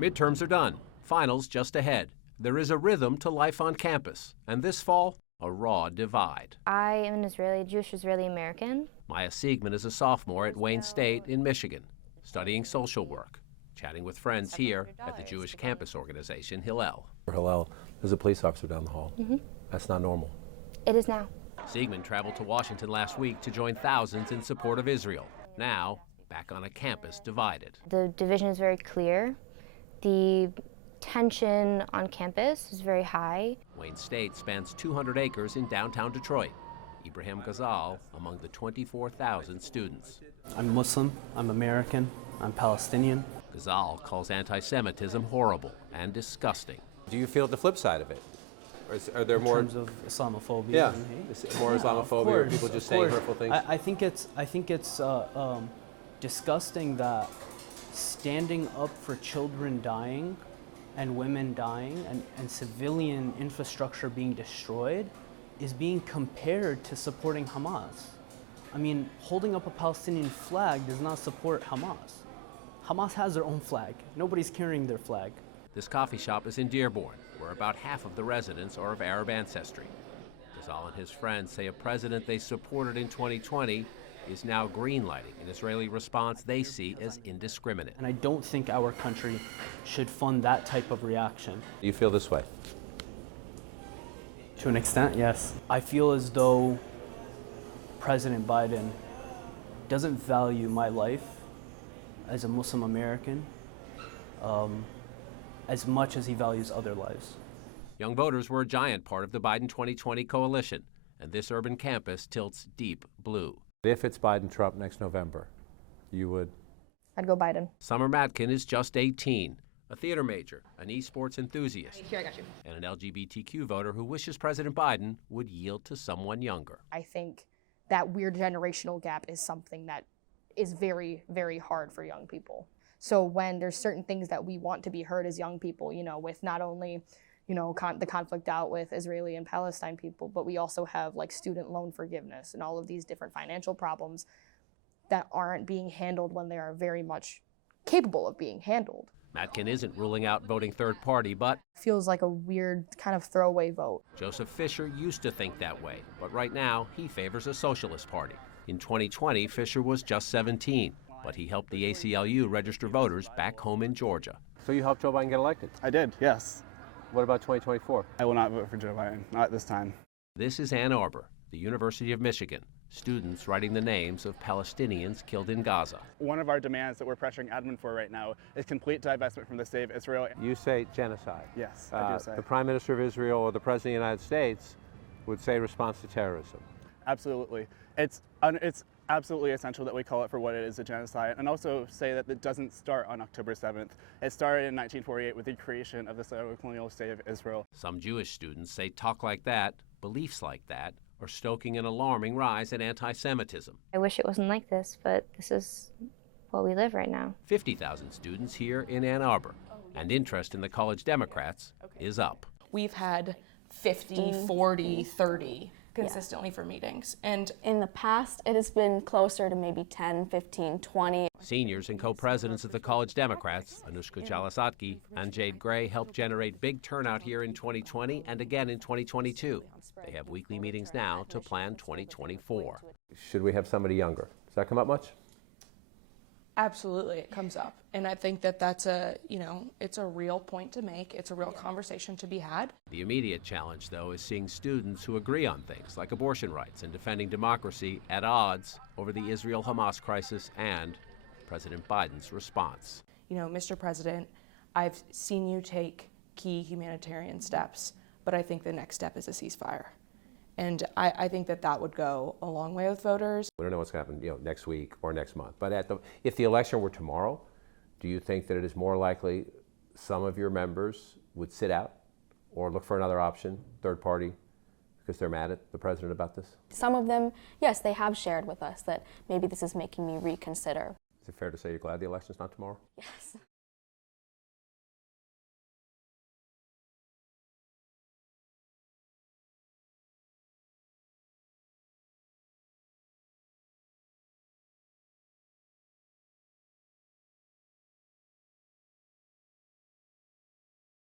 Midterms are done. Finals just ahead. There is a rhythm to life on campus. And this fall, a raw divide. I am an Israeli, Jewish Israeli American. Maya Siegman is a sophomore at Wayne State in Michigan, studying social work, chatting with friends here at the Jewish campus organization, Hillel. For Hillel, there's a police officer down the hall. That's not normal. It is now. Siegman traveled to Washington last week to join thousands in support of Israel. Now, back on a campus divided. The division is very clear. The tension on campus is very high. Wayne State spans 200 acres in downtown Detroit. Ibrahim Ghazal among the 24,000 students. I'm Muslim, I'm American, I'm Palestinian. Ghazal calls anti-Semitism horrible and disgusting. Do you feel the flip side of it? Or are there more in terms of Islamophobia? Yeah, and hate? more Islamophobia, or people just saying hurtful things? I think it's disgusting that standing up for children dying and women dying and civilian infrastructure being destroyed is being compared to supporting Hamas. I mean, holding up a Palestinian flag does not support Hamas. Hamas has their own flag. Nobody's carrying their flag. This coffee shop is in Dearborn, where about half of the residents are of Arab ancestry. Ghazal and his friends say a president they supported in 2020 is now greenlighting an Israeli response they see as indiscriminate. And I don't think our country should fund that type of reaction. Do you feel this way? To an extent, yes. I feel as though President Biden doesn't value my life as a Muslim American as much as he values other lives. Young voters were a giant part of the Biden 2020 coalition, and this urban campus tilts deep blue. If it's Biden-Trump next November, you would? I'd go Biden. Summer Matkin is just 18, a theater major, an esports enthusiast, Here, I got you. and an LGBTQ voter who wishes President Biden would yield to someone younger. I think that weird generational gap is something that is very, very hard for young people. So when there's certain things that we want to be heard as young people, you know, with not only, you know, the conflict out with Israeli and Palestine people, but we also have like student loan forgiveness and all of these different financial problems that aren't being handled when they are very much capable of being handled. Matkin isn't ruling out voting third party, but Feels like a weird kind of throwaway vote. Joseph Fisher used to think that way, but right now he favors a socialist party. In 2020, Fisher was just 17, but he helped the ACLU register voters back home in Georgia. So you helped Joe Biden get elected? I did, yes. What about 2024? I will not vote for Joe Biden, not this time. This is Ann Arbor, the University of Michigan. Students writing the names of Palestinians killed in Gaza. One of our demands that we're pressuring admin for right now is complete divestment from the state of Israel. You say genocide. Yes, I do say. The Prime Minister of Israel or the President of the United States would say response to terrorism. Absolutely. It's absolutely essential that we call it for what it is, a genocide, and also say that it doesn't start on October 7th. It started in 1948 with the creation of the colonial state of Israel. Some Jewish students say talk like that, beliefs like that, are stoking an alarming rise in anti-Semitism. I wish it wasn't like this, but this is what we live right now. 50,000 students here in Ann Arbor, and interest in the college Democrats is up. We've had 50, 40, 30 consistently for meetings. And in the past, it has been closer to maybe 10, 15, 20. Seniors and co-presidents of the college Democrats, Anushka Jalasatki and Jade Gray, helped generate big turnout here in 2020 and again in 2022. They have weekly meetings now to plan 2024. Should we have somebody younger? Does that come up much? absolutely, it comes up. And I think that that's it's a real point to make. It's a real conversation to be had. The immediate challenge, though, is seeing students who agree on things like abortion rights and defending democracy at odds over the Israel-Hamas crisis and President Biden's response. You know, Mr. President, I've seen you take key humanitarian steps, but I think the next step is a ceasefire. And I think that that would go a long way with voters. We don't know what's going to happen, next week or next month. But if the election were tomorrow, do you think that it is more likely some of your members would sit out or look for another option, third party, because they're mad at the president about this? Some of them, yes, they have shared with us that maybe this is making me reconsider. Is it fair to say you're glad the election's not tomorrow? Yes.